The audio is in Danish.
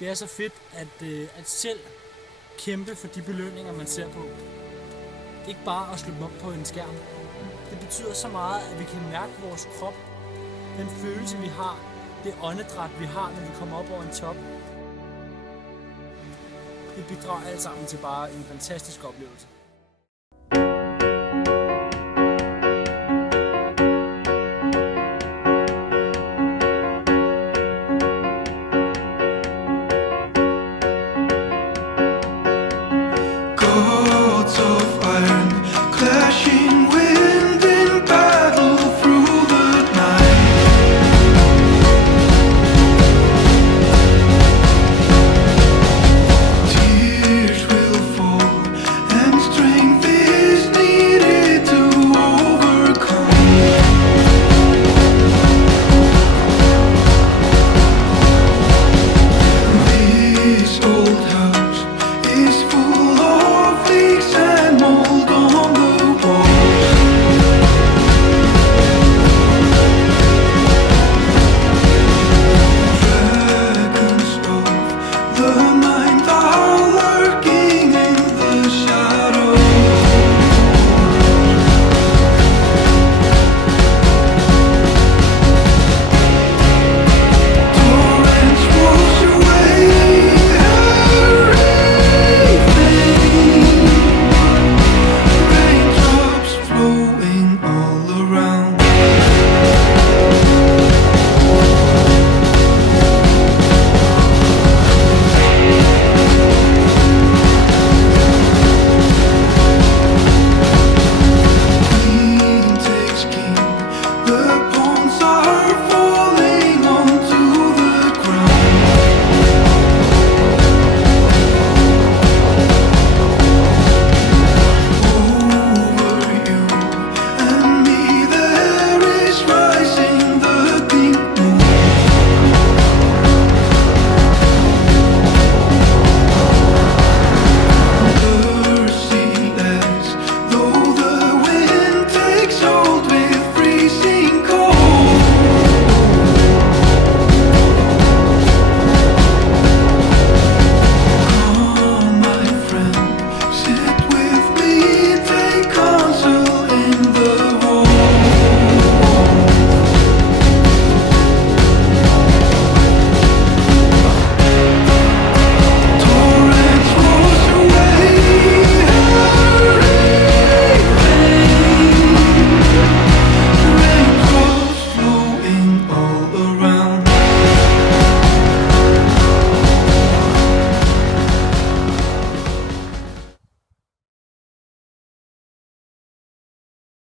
Det er så fedt at selv kæmpe for de belønninger, man ser på. Ikke bare at slå dem op på en skærm. Det betyder så meget, at vi kan mærke vores krop. Den følelse, vi har. Det åndedræt, vi har, når vi kommer op over en top. Det bidrager alt sammen til bare en fantastisk oplevelse.